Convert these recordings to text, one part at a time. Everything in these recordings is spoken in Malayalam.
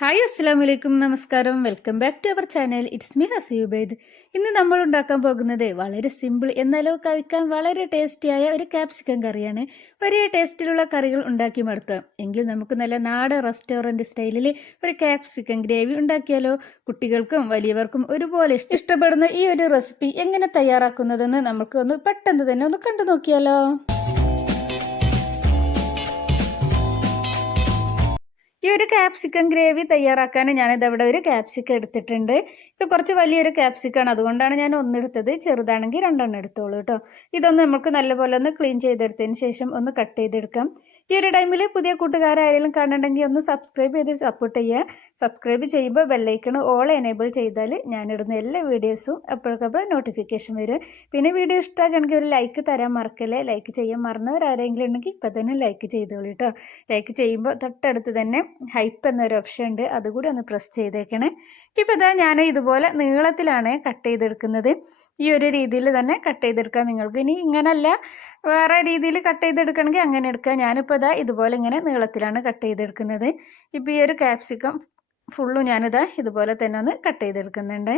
ഹായ് അസ്സലാമലൈക്കും നമസ്കാരം. Welcome back to our channel. It's me ഹസീബൈദ്. ഇന്ന് നമ്മൾ ഉണ്ടാക്കാൻ പോകുന്നത് വളരെ സിമ്പിൾ എന്നാലോ കഴിക്കാൻ വളരെ ടേസ്റ്റിയായ ഒരു ക്യാപ്സിക്കം കറിയാണ്. ഒരേ ടേസ്റ്റിലുള്ള കറികൾ ഉണ്ടാക്കി മടുക്കാം എങ്കിൽ നമുക്ക് നല്ല നാടൻ റെസ്റ്റോറൻറ്റ് സ്റ്റൈലിൽ ഒരു ക്യാപ്സിക്കം ഗ്രേവി ഉണ്ടാക്കിയാലോ. കുട്ടികൾക്കും വലിയവർക്കും ഒരുപോലെ ഇഷ്ടപ്പെടുന്ന ഈ ഒരു റെസിപ്പി എങ്ങനെ തയ്യാറാക്കുന്നതെന്ന് നമുക്ക് പെട്ടെന്ന് തന്നെ ഒന്ന് കണ്ടു നോക്കിയാലോ. ഈ ഒരു ക്യാപ്സിക്കം ഗ്രേവി തയ്യാറാക്കാൻ ഞാനിത് അവിടെ ഒരു ക്യാപ്സിക്കം എടുത്തിട്ടുണ്ട്. ഇത് കുറച്ച് വലിയൊരു ക്യാപ്സിക്കാണ്, അതുകൊണ്ടാണ് ഞാൻ ഒന്നെടുത്തത്. ചെറുതാണെങ്കിൽ രണ്ടെണ്ണം എടുത്തോളൂ കേട്ടോ. ഇതൊന്ന് നമുക്ക് നല്ലപോലെ ഒന്ന് ക്ലീൻ ചെയ്തെടുത്തതിന് ശേഷം ഒന്ന് കട്ട് ചെയ്തെടുക്കാം. ഈ ഒരു ടൈമിൽ പുതിയ കൂട്ടുകാരായാലും കാണുന്നുണ്ടെങ്കിൽ ഒന്ന് സബ്സ്ക്രൈബ് ചെയ്ത് സപ്പോർട്ട് ചെയ്യുക. സബ്സ്ക്രൈബ് ചെയ്യുമ്പോൾ ബെല്ലൈക്കൺ ഓൾ എനേബിൾ ചെയ്താൽ ഞാനിടുന്ന എല്ലാ വീഡിയോസും എപ്പോഴൊക്കെ നോട്ടിഫിക്കേഷൻ വരും. പിന്നെ വീഡിയോ ഇഷ്ടമാണെങ്കിൽ ഒരു ലൈക്ക് തരാൻ മറക്കല്ലേ. ലൈക്ക് ചെയ്യാൻ മറന്നവരാരെങ്കിലും ഉണ്ടെങ്കിൽ ഇപ്പം തന്നെ ലൈക്ക് ചെയ്തോളൂ കേട്ടോ. ലൈക്ക് ചെയ്യുമ്പോൾ തൊട്ടടുത്ത് തന്നെ ഹൈപ്പ് എന്നൊരു ഓപ്ഷൻ ഉണ്ട്, അതുകൂടി ഒന്ന് പ്രസ് ചെയ്തേക്കണേ. ഇപ്പോൾ ഇതാ ഞാൻ ഇതുപോലെ നീളത്തിലാണ് കട്ട് ചെയ്തെടുക്കുന്നത്. ഈ ഒരു രീതിയിൽ തന്നെ കട്ട് ചെയ്തെടുക്കാം. നിങ്ങൾക്ക് ഇനി ഇങ്ങനല്ല വേറെ രീതിയിൽ കട്ട് ചെയ്തെടുക്കണമെങ്കിൽ അങ്ങനെ എടുക്കാം. ഞാനിപ്പോൾ ഇതാ ഇതുപോലെ ഇങ്ങനെ നീളത്തിലാണ് കട്ട് ചെയ്തെടുക്കുന്നത്. ഇപ്പോൾ ഈ ഒരു ക്യാപ്സിക്കം ഫുള്ളും ഞാനിതാ ഇതുപോലെ തന്നെ ഒന്ന് കട്ട് ചെയ്തെടുക്കുന്നുണ്ട്.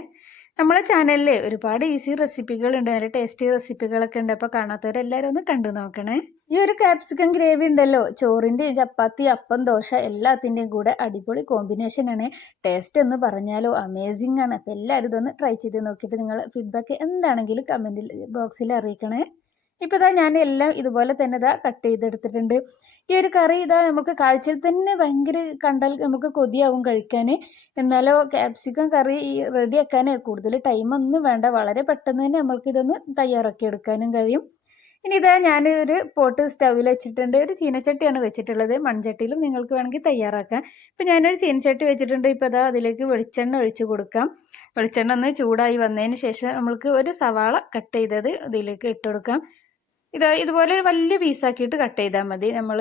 നമ്മളെ ചാനലിൽ ഒരുപാട് ഈസി റെസിപ്പികളുണ്ട്, നല്ല ടേസ്റ്റി റെസിപ്പികളൊക്കെ ഉണ്ട്. അപ്പോൾ കാണാത്തവരെല്ലാവരും ഒന്ന് കണ്ടു നോക്കണേ. ഈ ഒരു ക്യാപ്സിക്കം ഗ്രേവി ഉണ്ടല്ലോ, ചോറിൻ്റെയും ചപ്പാത്തി, അപ്പം, ദോശ എല്ലാത്തിൻ്റെയും കൂടെ അടിപൊളി കോമ്പിനേഷനാണ്. ടേസ്റ്റ് എന്ന് പറഞ്ഞാലോ അമേസിംഗ് ആണ്. അപ്പോൾ എല്ലാവരും ഇതൊന്ന് ട്രൈ ചെയ്ത് നോക്കിയിട്ട് നിങ്ങൾ ഫീഡ്ബാക്ക് എന്താണെങ്കിലും കമൻറ്റ് ബോക്സിൽ അറിയിക്കണേ. ഇപ്പോൾ ഇതാ ഞാൻ എല്ലാം ഇതുപോലെ തന്നെ ഇതാ കട്ട് ചെയ്തെടുത്തിട്ടുണ്ട്. ഈ ഒരു കറി ഇതാ നമുക്ക് കാഴ്ചയിൽ തന്നെ ഭയങ്കര കണ്ടാൽ നമുക്ക് കൊതിയാവും കഴിക്കാൻ. എന്നാലോ ക്യാപ്സിക്കം കറി ഈ റെഡിയാക്കാൻ കൂടുതൽ ടൈമൊന്നും വേണ്ട, വളരെ പെട്ടെന്ന് തന്നെ നമ്മൾക്കിതൊന്ന് തയ്യാറാക്കി എടുക്കാനും കഴിയും. ഇനി ഇതാ ഞാനൊരു പോട്ട് സ്റ്റൗവിൽ വെച്ചിട്ടുണ്ട്. ഒരു ചീനച്ചട്ടിയാണ് വെച്ചിട്ടുള്ളത്. മൺചട്ടിയിലും നിങ്ങൾക്ക് വേണമെങ്കിൽ തയ്യാറാക്കാം. ഇപ്പോൾ ഞാനൊരു ചീനച്ചട്ടി വെച്ചിട്ടുണ്ട്. ഇപ്പോൾ അതാ അതിലേക്ക് വെളിച്ചെണ്ണ ഒഴിച്ച് കൊടുക്കാം. വെളിച്ചെണ്ണ ഒന്ന് ചൂടായി വന്നതിന് ശേഷം നമ്മൾക്ക് ഒരു സവാള കട്ട് ചെയ്തത് ഇതിലേക്ക് ഇട്ട് കൊടുക്കാം. ഇതുപോലെ ഒരു വലിയ പീസാക്കിയിട്ട് കട്ട് ചെയ്താൽ മതി. നമ്മൾ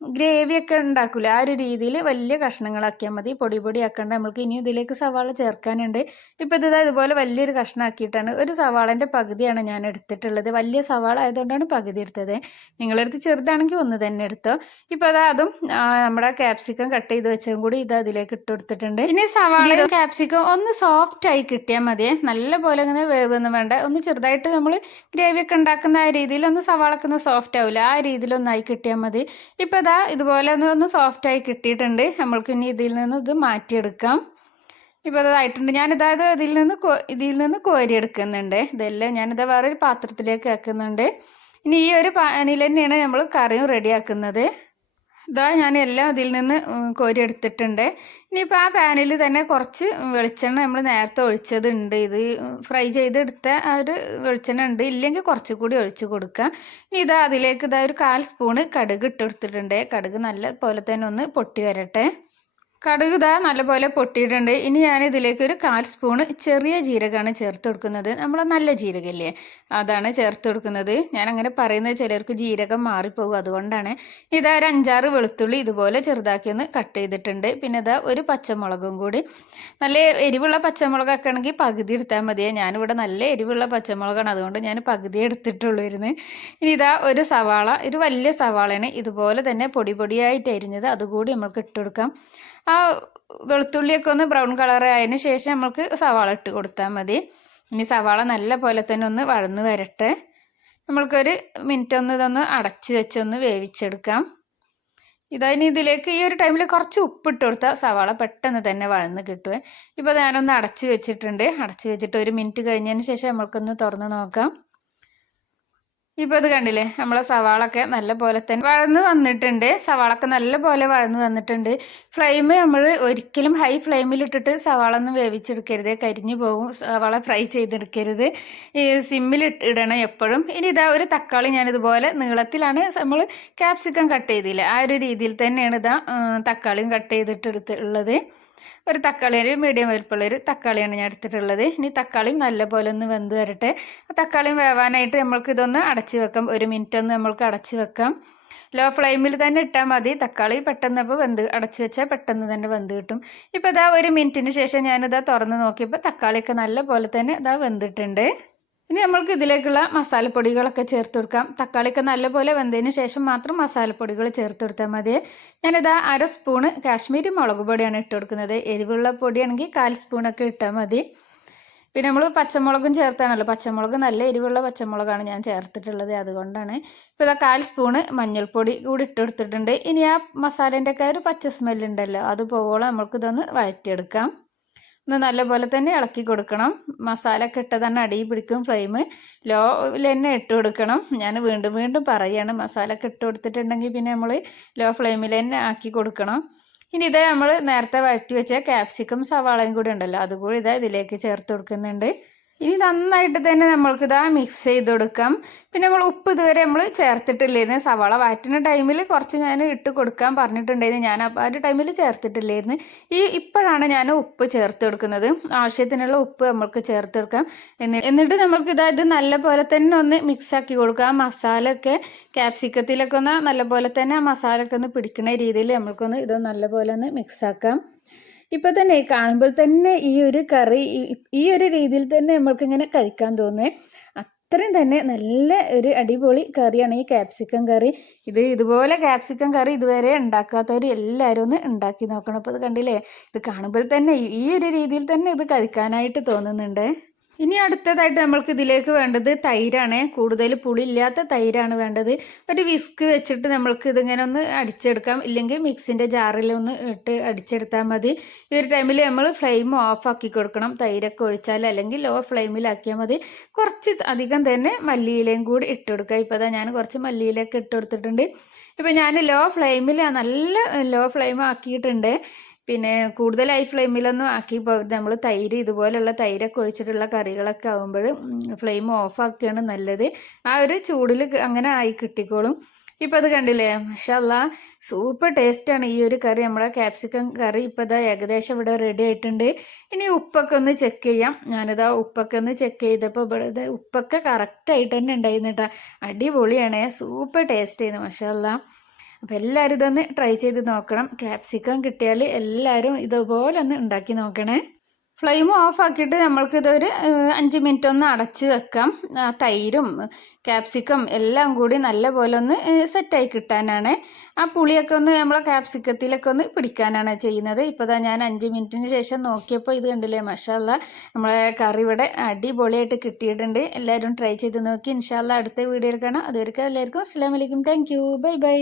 ഗ്രേവിയൊക്കെ ഉണ്ടാക്കില്ല ആ ഒരു രീതിയിൽ വലിയ കഷ്ണങ്ങളാക്കിയാൽ മതി. പൊടി ആക്കേണ്ട. നമ്മൾക്ക് ഇനി ഇതിലേക്ക് സവാള ചേർക്കാനുണ്ട്. ഇപ്പോൾ ഇതുപോലെ വലിയൊരു കഷ്ണമാക്കിയിട്ടാണ്, ഒരു സവാളൻ്റെ പകുതിയാണ് ഞാൻ എടുത്തിട്ടുള്ളത്. വലിയ സവാള ആയതുകൊണ്ടാണ് പകുതി എടുത്തത്. നിങ്ങളെടുത്ത് ചെറുതാണെങ്കിൽ ഒന്ന് തന്നെ എടുത്തോ. ഇപ്പോൾ അതും നമ്മുടെ ക്യാപ്സിക്കം കട്ട് ചെയ്ത് വെച്ചതും കൂടി അതിലേക്ക് ഇട്ട് കൊടുത്തിട്ടുണ്ട്. ഇനി സവാളയും ക്യാപ്സിക്കം ഒന്ന് സോഫ്റ്റ് ആയി കിട്ടിയാൽ മതിയേ. നല്ല പോലെ അങ്ങനെ വേവൊന്നും വേണ്ട. ഒന്ന് ചെറുതായിട്ട് നമ്മൾ ഗ്രേവിയൊക്കെ ഉണ്ടാക്കുന്ന ആ രീതിയിൽ ഒന്ന് സവാളൊക്കെ ഒന്ന് സോഫ്റ്റ് ആവില്ല, ആ രീതിയിലൊന്നായി കിട്ടിയാൽ മതി. ഇപ്പോൾ ഇതുപോലെ ഒന്ന് സോഫ്റ്റായി കിട്ടിയിട്ടുണ്ട്. നമ്മൾക്ക് ഇനി ഇതിൽ നിന്ന് ഇത് മാറ്റിയെടുക്കാം. ഇപ്പോൾ അതായിട്ടുണ്ട്. ഞാനിതായത് ഇതിൽ നിന്ന് കോരിയെടുക്കുന്നുണ്ട്. ഇതെല്ലാം ഞാനിതാ വേറൊരു പാത്രത്തിലേക്ക് ആക്കുന്നുണ്ട്. ഇനി ഈ ഒരു പാനിൽ തന്നെയാണ് നമ്മൾ കറിയും റെഡിയാക്കുന്നത്. ഞാൻ എല്ലാം ഇതിൽ നിന്ന് കോരിയെടുത്തിട്ടുണ്ട്. ഇനിയിപ്പോൾ ആ പാനിൽ തന്നെ കുറച്ച് വെളിച്ചെണ്ണ നമ്മൾ നേരത്തെ ഒഴിച്ചതുണ്ട്. ഇത് ഫ്രൈ ചെയ്തെടുത്ത ആ ഒരു വെളിച്ചെണ്ണ ഉണ്ട്, ഇല്ലെങ്കിൽ കുറച്ചുകൂടി ഒഴിച്ച് കൊടുക്കുക. ഇനി അതിലേക്ക് ഒരു 1/4 സ്പൂണ് കടുക് ഇട്ട് കൊടുത്തിട്ടുണ്ട്. കടുക് നല്ല പോലെ തന്നെ ഒന്ന് പൊട്ടി വരട്ടെ. കടുക് നല്ലപോലെ പൊട്ടിയിട്ടുണ്ട്. ഇനി ഞാൻ ഇതിലേക്ക് ഒരു 1/4 സ്പൂണ് ചെറിയ ജീരകമാണ് ചേർത്ത് കൊടുക്കുന്നത്. നമ്മൾ നല്ല ജീരകമില്ലേ, അതാണ് ചേർത്ത് കൊടുക്കുന്നത്. ഞാൻ അങ്ങനെ പറയുന്നത് ചിലർക്ക് ജീരകം മാറിപ്പോകും, അതുകൊണ്ടാണ്. ഒരു 5-6 വെളുത്തുള്ളി ഇതുപോലെ ചെറുതാക്കി ഒന്ന് കട്ട് ചെയ്തിട്ടുണ്ട്. പിന്നെ ഒരു പച്ചമുളകും കൂടി. നല്ല എരിവുള്ള പച്ചമുളകൊക്കെ ആണെങ്കിൽ പകുതി എടുത്താൽ മതിയേ. ഞാനിവിടെ നല്ല എരിവുള്ള പച്ചമുളകാണ്, അതുകൊണ്ട് ഞാൻ പകുതി എടുത്തിട്ടുള്ളായിരുന്നു. ഇനി ഒരു സവാള, ഒരു വലിയ സവാളയാണ് ഇതുപോലെ തന്നെ പൊടിയായിട്ട് അരിഞ്ഞത്, അതുകൂടി നമുക്ക് ഇട്ട് കൊടുക്കാം. ആ വെളുത്തുള്ളിയൊക്കെ ഒന്ന് ബ്രൗൺ കളർ ആയതിന് ശേഷം നമുക്ക് സവാള ഇട്ട് കൊടുത്താൽ മതി. ഇനി സവാള നല്ല പോലെ തന്നെ ഒന്ന് വഴന്ന് വരട്ടെ. നമ്മൾക്കൊരു മിനിറ്റ് ഇതൊന്ന് അടച്ച് വെച്ചൊന്ന് വേവിച്ചെടുക്കാം. ഇനി ഇതിലേക്ക് ഈ ഒരു ടൈമിൽ കുറച്ച് ഉപ്പിട്ട് കൊടുത്താൽ സവാള പെട്ടെന്ന് തന്നെ വഴന്ന് കിട്ടുമേ. ഇപ്പോൾ ഞാനൊന്ന് അടച്ച് വെച്ചിട്ടുണ്ട്. അടച്ച് വെച്ചിട്ട് ഒരു മിനിറ്റ് കഴിഞ്ഞതിന് ശേഷം നമ്മൾക്കൊന്ന് തുറന്ന് നോക്കാം. ഇപ്പോൾ ഇത് കണ്ടില്ലേ, നമ്മളെ സവാളൊക്കെ നല്ല പോലെ തന്നെ വഴന്ന് വന്നിട്ടുണ്ട്. സവാളൊക്കെ നല്ല പോലെ വഴന്ന് വന്നിട്ടുണ്ട്. ഫ്ലെയിം നമ്മൾ ഒരിക്കലും ഹൈ ഫ്ലെയിമിലിട്ടിട്ട് സവാള ഒന്നും വേവിച്ചെടുക്കരുത്, കരിഞ്ഞു പോകും. സവാള ഫ്രൈ ചെയ്തെടുക്കരുത്, സിമ്മിൽ ഇടണം എപ്പോഴും. ഇനി ഒരു തക്കാളി ഞാനിതുപോലെ നീളത്തിലാണ് നമ്മൾ ക്യാപ്സിക്കം കട്ട് ചെയ്തില്ല, ആ ഒരു രീതിയിൽ തന്നെയാണ് തക്കാളിയും കട്ട് ചെയ്തിട്ടെടുത്തുള്ളത്. ഒരു തക്കാളി, ഒരു മീഡിയം വലിപ്പമുള്ളൊരു തക്കാളിയാണ് ഞാൻ എടുത്തിട്ടുള്ളത്. ഇനി തക്കാളിയും നല്ലപോലെ ഒന്ന് വെന്ത് വരട്ടെ. തക്കാളിയും വേവാനായിട്ട് നമ്മൾക്ക് ഇതൊന്ന് അടച്ച് വെക്കാം. ഒരു മിനിറ്റ് ഒന്ന് നമ്മൾക്ക് അടച്ച് വെക്കാം. ലോ ഫ്ലെയിമിൽ തന്നെ ഇട്ടാൽ മതി. തക്കാളി പെട്ടെന്ന് അപ്പോൾ അടച്ച് വെച്ചാൽ പെട്ടെന്ന് തന്നെ വെന്ത് കിട്ടും. ഇപ്പോൾ ഒരു മിനിറ്റിന് ശേഷം ഞാനിത് തുറന്ന് നോക്കിയപ്പോൾ തക്കാളിയൊക്കെ നല്ല പോലെ തന്നെ വെന്തിട്ടുണ്ട്. ഇനി നമ്മൾക്ക് ഇതിലേക്കുള്ള മസാലപ്പൊടികളൊക്കെ ചേർത്ത് കൊടുക്കാം. തക്കാളിയൊക്കെ നല്ലപോലെ വെന്തതിന് ശേഷം മാത്രം മസാലപ്പൊടികൾ ചേർത്ത് കൊടുത്താൽ മതി. ഞാനിതാ 1/2 സ്പൂണ് കാശ്മീരി മുളക് പൊടിയാണ് ഇട്ട് കൊടുക്കുന്നത്. എരിവുള്ള പൊടിയാണെങ്കിൽ 1/4 സ്പൂണൊക്കെ ഇട്ടാൽ മതി. പിന്നെ നമ്മൾ പച്ചമുളകും ചേർത്താണല്ലോ, പച്ചമുളക് നല്ല എരിവുള്ള പച്ചമുളകാണ് ഞാൻ ചേർത്തിട്ടുള്ളത്, അതുകൊണ്ടാണ്. ഇപ്പോൾ ഇതാ 1/4 സ്പൂണ് മഞ്ഞൾപ്പൊടി കൂടി ഇട്ട് കൊടുത്തിട്ടുണ്ട്. ഇനി ആ മസാലേൻ്റെ ഒക്കെ ഒരു പച്ച സ്മെല്ലുണ്ടല്ലോ അത് പോകോളം നമുക്കിതൊന്ന് വഴറ്റിയെടുക്കാം. ഒന്ന് നല്ലപോലെ തന്നെ ഇളക്കി കൊടുക്കണം. മസാല ഒക്കെ ഇട്ടതാണ് അടിയിൽ പിടിക്കും. ഫ്ലെയിം ലോയിൽ തന്നെ ഇട്ട് കൊടുക്കണം. ഞാൻ വീണ്ടും വീണ്ടും പറയുകയാണ്, മസാല ഒക്കെ ഇട്ട് കൊടുത്തിട്ടുണ്ടെങ്കിൽ പിന്നെ നമ്മൾ ലോ ഫ്ലെയിമിൽ തന്നെ ആക്കി കൊടുക്കണം. ഇനി ഇതേ നമ്മൾ നേരത്തെ വഴറ്റി വെച്ച ക്യാപ്സിക്കം സവാളയും കൂടി ഉണ്ടല്ലോ, അതുകൂടി ഇതാ ഇതിലേക്ക് ചേർത്ത് കൊടുക്കുന്നുണ്ട്. ഇനി നന്നായിട്ട് തന്നെ നമ്മൾക്കിതാ മിക്സ് ചെയ്ത് കൊടുക്കാം. പിന്നെ നമ്മൾ ഉപ്പ് ഇതുവരെ നമ്മൾ ചേർത്തിട്ടില്ലായിരുന്നു. സവാള വഴറ്റുന്ന ടൈമിൽ കുറച്ച് ഞാൻ ഇട്ട് കൊടുക്കാൻ പറഞ്ഞിട്ടുണ്ടായിരുന്നു, ഞാൻ ആ ഒരു ടൈമിൽ ചേർത്തിട്ടില്ലായിരുന്നു. ഇപ്പോഴാണ് ഞാൻ ഉപ്പ് ചേർത്ത് കൊടുക്കുന്നത്. ആവശ്യത്തിനുള്ള ഉപ്പ് നമ്മൾക്ക് ചേർത്ത് കൊടുക്കാം. എന്നിട്ട് നമ്മൾക്ക് ഇത് നല്ല പോലെ തന്നെ ഒന്ന് മിക്സ് ആക്കി കൊടുക്കാം. മസാല ഒക്കെ ക്യാപ്സിക്കത്തിലൊക്കെ ഒന്ന് നല്ലപോലെ തന്നെ ആ മസാല ഒക്കെ ഒന്ന് പിടിക്കുന്ന രീതിയിൽ നമ്മൾക്കൊന്ന് ഇത് നല്ലപോലെ ഒന്ന് മിക്സ് ആക്കാം. ഇപ്പോൾ തന്നെ കാണുമ്പോൾ തന്നെ ഈ ഒരു കറി ഈ ഒരു രീതിയിൽ തന്നെ നമ്മൾക്കിങ്ങനെ കഴിക്കാൻ തോന്നുന്നത്. അത്രയും തന്നെ നല്ല ഒരു അടിപൊളി കറിയാണ് ഈ ക്യാപ്സിക്കം കറി. ഇതുപോലെ ക്യാപ്സിക്കം കറി ഇതുവരെ ഉണ്ടാക്കാത്തവർ എല്ലാവരും ഒന്ന് ഉണ്ടാക്കി നോക്കണം. അപ്പോൾ ഇത് കണ്ടില്ലേ, ഇത് കാണുമ്പോൾ തന്നെ ഈ ഒരു രീതിയിൽ തന്നെ ഇത് കഴിക്കാനായിട്ട് തോന്നുന്നുണ്ട്. ഇനി അടുത്തതായിട്ട് നമ്മൾക്ക് ഇതിലേക്ക് വേണ്ടത് തൈരാണ്. കൂടുതൽ പുളിയില്ലാത്ത തൈരാണ് വേണ്ടത്. ഒരു വിസ്ക് വെച്ചിട്ട് നമ്മൾക്ക് ഇതിങ്ങനെ ഒന്ന് അടിച്ചെടുക്കാം, ഇല്ലെങ്കിൽ മിക്സിൻ്റെ ജാറിലൊന്ന് ഇട്ട് അടിച്ചെടുത്താൽ മതി. ഈ ഒരു ടൈമിൽ നമ്മൾ ഫ്ലെയിം ഓഫ് ആക്കി കൊടുക്കണം. തൈരൊക്കെ ഒഴിച്ചാൽ, അല്ലെങ്കിൽ ലോ ഫ്ലെയിമിലാക്കിയാൽ മതി. കുറച്ച് അധികം തന്നെ മല്ലിയിലയും കൂടി ഇട്ട് കൊടുക്കുക. ഇപ്പോൾ അതാ ഞാൻ കുറച്ച് മല്ലിയിലൊക്കെ ഇട്ട് കൊടുത്തിട്ടുണ്ട്. ഇപ്പോൾ ഞാൻ നല്ല ലോ ഫ്ലെയിം ആക്കിയിട്ടുണ്ട്. പിന്നെ കൂടുതൽ ഹൈ ഫ്ലെയിമിലൊന്നും ആക്കി നമ്മൾ ഇതുപോലുള്ള തൈരൊക്കെ ഒഴിച്ചിട്ടുള്ള കറികളൊക്കെ ആകുമ്പോൾ ഫ്ലെയിം ഓഫാക്കുകയാണ് നല്ലത്. ആ ഒരു ചൂടിൽ അങ്ങനെ ആയി കിട്ടിക്കോളും. ഇപ്പോൾ അത് കണ്ടില്ലേ, മാഷാ അല്ലാഹ് സൂപ്പർ ടേസ്റ്റാണ് ഈ ഒരു കറി. നമ്മുടെ ക്യാപ്സിക്കം കറി ഇപ്പോൾ ഇതാ ഏകദേശം ഇവിടെ റെഡി ആയിട്ടുണ്ട്. ഇനി ഉപ്പൊക്കെ ഒന്ന് ചെക്ക് ചെയ്യാം. ഞാനിതാ ഉപ്പൊക്കെ ഒന്ന് ചെക്ക് ചെയ്തപ്പോൾ ഇവിടെ ഉപ്പൊക്കെ കറക്റ്റായിട്ട് തന്നെ ഉണ്ടായിരുന്നു കേട്ടോ. അടിപൊളിയാണ്, സൂപ്പർ ടേസ്റ്റ് ചെയ്യുന്നു, മാഷാ അല്ലാഹ്. അപ്പോൾ എല്ലാവരും ഇതൊന്ന് ട്രൈ ചെയ്ത് നോക്കണം. ക്യാപ്സിക്കം കിട്ടിയാൽ എല്ലാവരും ഇതുപോലെ ഒന്ന് ഉണ്ടാക്കി നോക്കണേ. ഫ്ലെയിം ഓഫ് ആക്കിയിട്ട് നമ്മൾക്കിതൊരു 5 മിനിറ്റ് ഒന്ന് അടച്ച് വെക്കാം. തൈരും ക്യാപ്സിക്കം എല്ലാം കൂടി നല്ലപോലെ ഒന്ന് സെറ്റായി കിട്ടാനാണ്. ആ പുളിയൊക്കെ ഒന്ന് നമ്മളെ ക്യാപ്സിക്കത്തിലൊക്കെ ഒന്ന് പിടിക്കാനാണ് ചെയ്യുന്നത്. ഇപ്പോൾ ഇതാ ഞാൻ 5 മിനിറ്റിന് ശേഷം നോക്കിയപ്പോൾ ഇത് കണ്ടില്ലേ, മാഷാ അല്ലാഹ് നമ്മളെ കറി ഇവിടെ അടിപൊളിയായിട്ട് കിട്ടിയിട്ടുണ്ട്. എല്ലാവരും ട്രൈ ചെയ്ത് നോക്കി. ഇൻഷാ അല്ലാഹ് അടുത്ത വീഡിയോയിൽ കാണാം. അതുവരെയ്ക്കും എല്ലാവർക്കും അസ്സലാമു അലൈക്കും. Thank you. Bye bye.